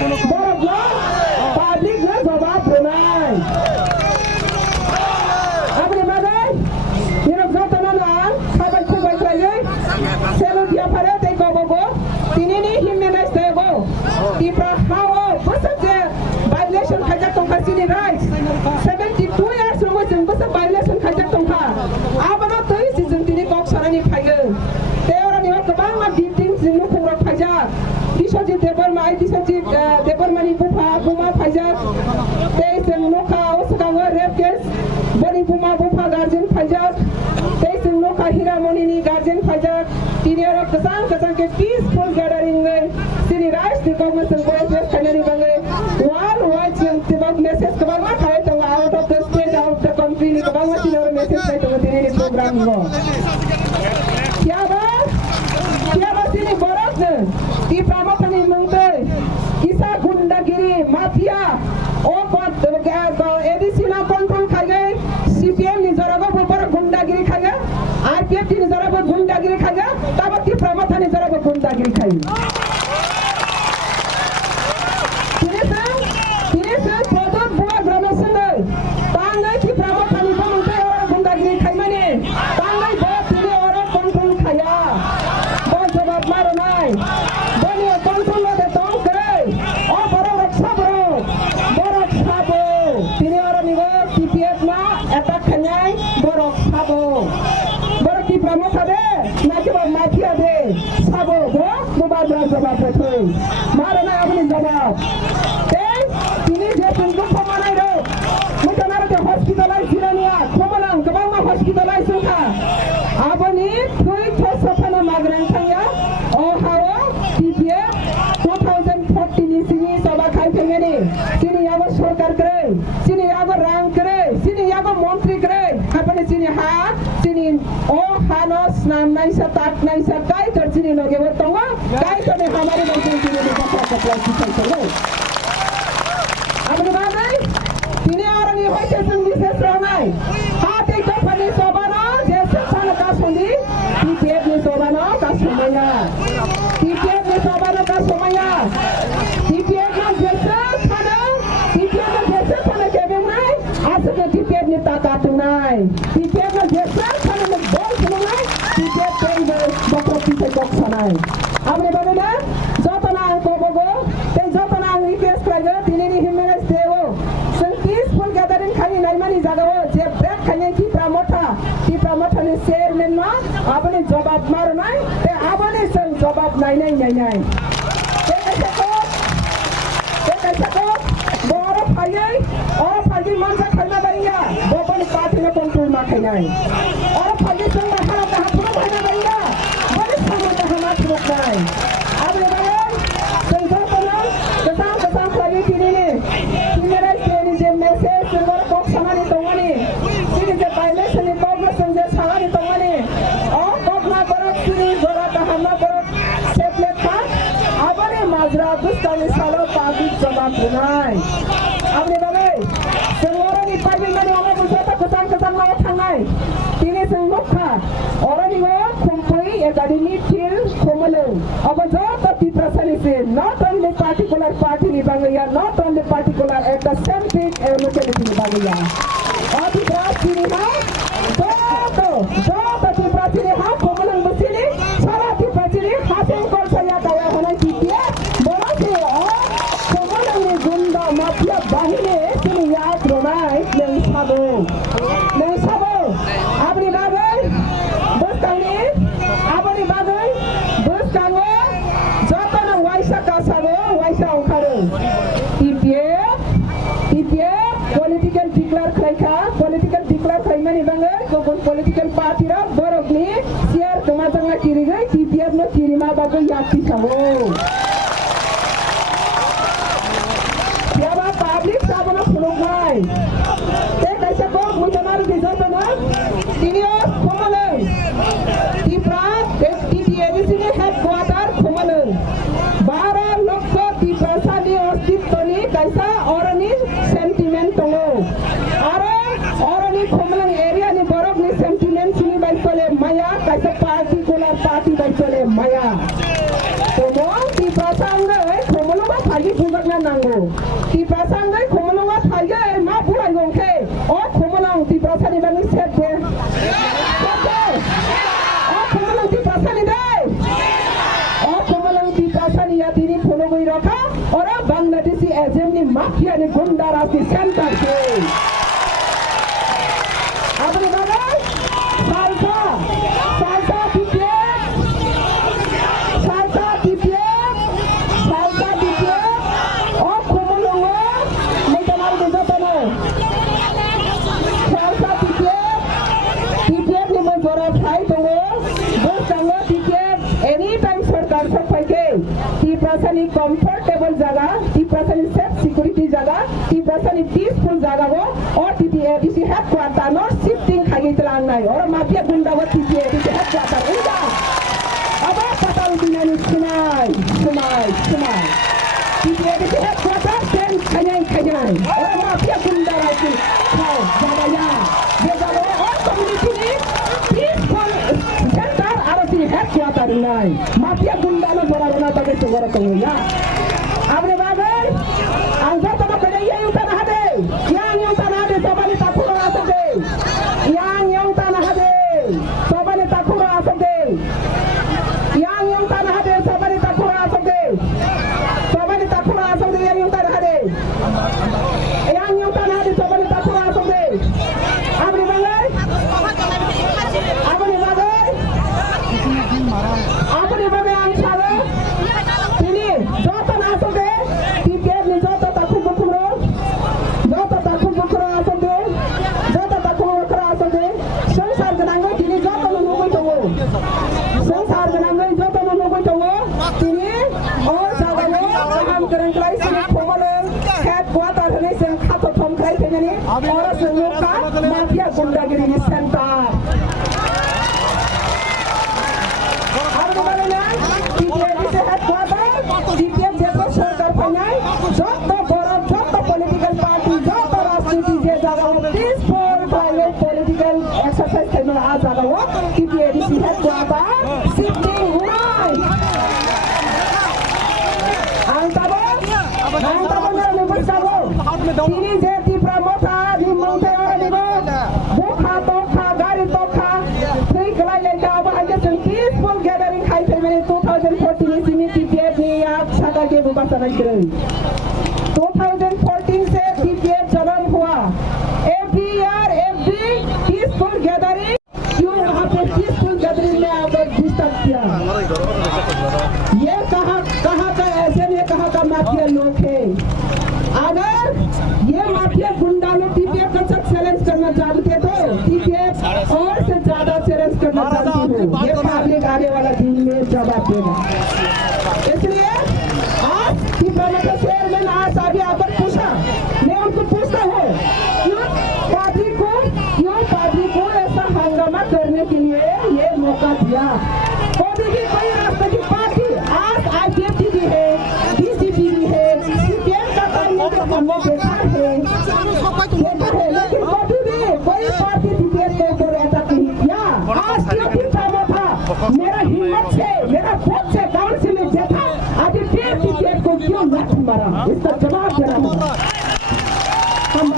borokno public na jawab honai abni magai hirok jotona lang sabai kubai trai selo dia pare tei gobo tinini himne stego tipra hawo basaje violation khajak tongka sini rights 72 years rumo jeng basa violation khajak tongka abano toi si jeng tini kok sarani phaigo teora ni kabang ma diting jeng phura phajak bisojit debar mai bisojit debar mani bufa buma phajak tei jeng nokha oskango rape case bani buma bufa guardian phajak tei jeng nokha hiramoni ni guardian phajak tini ora kasang ke peaceful gathering ngai tini rights ni kong seng boys kanani bangai war watch tibak message kabang ma khai tong out of the state out of the country ni kabang ma tini ora message khai tong tini ni program go kya ba tini borak ne ti prama pani mangte isa gundagiri mafia o kot edc na control khai gai cpm ni jarago bopar gundagiri khai gai rpf ni jarago gundagiri khai gai taba ti prama thani jarago gundagiri khai tini se product buat graduation deh tangai ti prama thani mangte orang gundagiri khai mane tangai bo tini orang control khaya bo jawab maro nai bani control lo de tong kare o boro raksa boro khabo tini orang ni tpf na attack khanyai boro khabo boro ti prama khade na ke ba mafia de khabo bo mobar jawab petoi maro na apni jawab tini je tunggu pemanai do mungkin ada hospitalize sirania pemanang kebang mah hospitalize suka abani tui thosapana magran khaya oh hawa tpf 2014 ni sini sabah khai thengeni sini yago sarkar kare sini yago rang kare sini yago mantri kare apani sini ha sini oh hanos nam nai sa tat nai sa kai kar sini loge botonga kai kone hamari bantu sini ni kasa kasa kasa abni bagai tini orang ni hoite sungguh sesuai hati kapani sobana jesa sana kasundi tpf ni sobana kasumaya tpf ni sobana kasumaya tpf ni jesa sana kebunai asal tpf ni takatunai tpf ni jesa sana ni bol sunai tpf kaibe bakok kita kok sanai abni bagai na jotana ko bogo te jotana IPS praga tini ni himmenes dewo sing peaceful gathering khani naimani jagawo je break khani ti pramotha ni chairman ma apni jawab maro nai te abane sang jawab nai te kaisa ko boro phai mansa khana baiya bopani party ne control ma khainai और phai sang hala ta hapura bhaina baiya bani sama ta hama thuk nai abne bale sang jawab kesang lagi tini meres tini je message silver box samani tongani tini je violation ni progress je samani tongani oh kokna barak tini jora tahana barak seple kha abane majra dustani salo public jawab dunai abne bale sengora ni public mani oma busata kesang mau thangai tini sengokha orang ni kumpui academy till komaleng aba jota piprasani se not only particular party ni bangaya not only particular at the same thing locality ni bangaya adi prasi ni ha jota piprasi ni ha komaleng basili sara piprasi ni hasen kol saya daya hona titia bola se komaleng ni gunda mafia bahine tini yaad ronai neng sabo abni bagai bostani abni bagai bostango jota na waisa kasabo waisa okharo tpf political declare khaimani bangai ko political party ra borogni share tomatanga kiri gai tpf no kirima bagai yakti sabo siapa public sabana khulungai te kaisa ko mujamaru bizata na tini komaleng tipra TDABC ni headquarter komaleng 12 lokko tipra ni ostitto ni kaisa orani sentiment tongo are orani komaleng area ni borok ni sentiment ni baitole maya kaisa particular party baitole maya to mo tipra रखना नांगो तिप्रासा नई खोमलंगा थायो मा बुलाय गंखे ओ खोमलं तिप्रासानि बानि set दे ओ खोमलं तिप्रासानि दे ओ खोमलं तिप्रासानि या दिनि फोनो गई रखा और बांग्लादेशी एजेंटनि माफिया नि गुंडा राजनि सेंटर के अपने बाबा सालसा तिप्रासानि कंफर्टेबल जगह तिप्रासानि सेफ सिक्योरिटी जगह तिप्रासानि पीसफुल जगह हो और टीटीएडीसी हेडक्वार्टर नॉट शिफ्टिंग खाई चलांगनाय और माफिया गुंडा वो टीटीएडीसी हेडक्वार्टर उनका अब पता उदिनानि सुनाय टीटीएडीसी हेडक्वार्टर सेन खाई और माफिया गुंडा राइट खाओ जाबाया ये जालो और कम्युनिटी नि पीसफुल सेंटर आरसी हेडक्वार्टर नाय माफिया गुंडा नो बराबरना तके सुगर कौया आपने बागर अंदर तो पहले ये उठा ना दे yang tanah de sobane takura asode yang tanah de sobane takura asode yang tanah de sobane takura asode sobane takura asode yang tanah de sobane takura asode आपने बागर ang sabe ini joto na asode tiket ni joto takura संसार गनांगै दिनै जतो लुगै दङ संसार गनांगै जतो लुगै दङ दिनै अ जागायाव गाहाम गोरोंख्लाय सिनि खमले हेडक्वार्टार होनै जों खाथ' थमख्लाय फैनानै अर जोंखा माफिया गुंडागिरिनि सेन्टार आरो बारेना टीटीएडीसी हेडक्वार्टार टीटीएफ जेबो सरकार फैनाय जतो बरफ जतो पलिटिकल पार्टी जतो राजनीति जे जागायाव पीसफुल political exercise करने आ जाता हो टीटीएडीसी हेडक्वार्टर शिफ्टिंग हुनाय आंताबो मेरा लेबर साबो तिनी जे तिप्रा मथा नि मंथे और निबो बुखा तोखा गाड़ी तोखा थै गलाय लेका अब आगे जों पीसफुल गैदरिंग खाइ फैमाने 2014 सिनि टीटीएफ नि या सागा के बुबासा नागिरै 2014 से टीटीएफ जन्म हुआ every year every peaceful gathering क्यों वहाँ पे peaceful gathering में आकर डिस्टर्ब किया ये कहाँ का ऐसे ने कहाँ का माफिया लोग है अगर ये माफिया गुंडा लोग टीटीएफ का साथ चैलेंज करना चाहते तो टीटीएफ और से ज्यादा चैलेंज करना चाहती हूँ ये पब्लिक आने वाला दिन में जवाब देगा इसलिए आज टीटीएफ का चेयरमैन आज आगे आकर पूछा मैं उनको पूछता हूँ पार्टी को ऐसा हंगामा करने के लिए ये मौका दिया मोदी की कोई रास्ते की पार्टी आज आईपीएफटी भी है डीसीपी भी है सीपीएम का काम तो हमने देखा है लेकिन मोदी भी कोई पार्टी टीटीएफ को ऐसा नहीं किया आज क्यों दिखावा था मेरा हिम्मत से मेरा वोट से काउंसिल में देखा आज टीटीएफ को क्यों मत मारा इसका जवाब देना होगा हम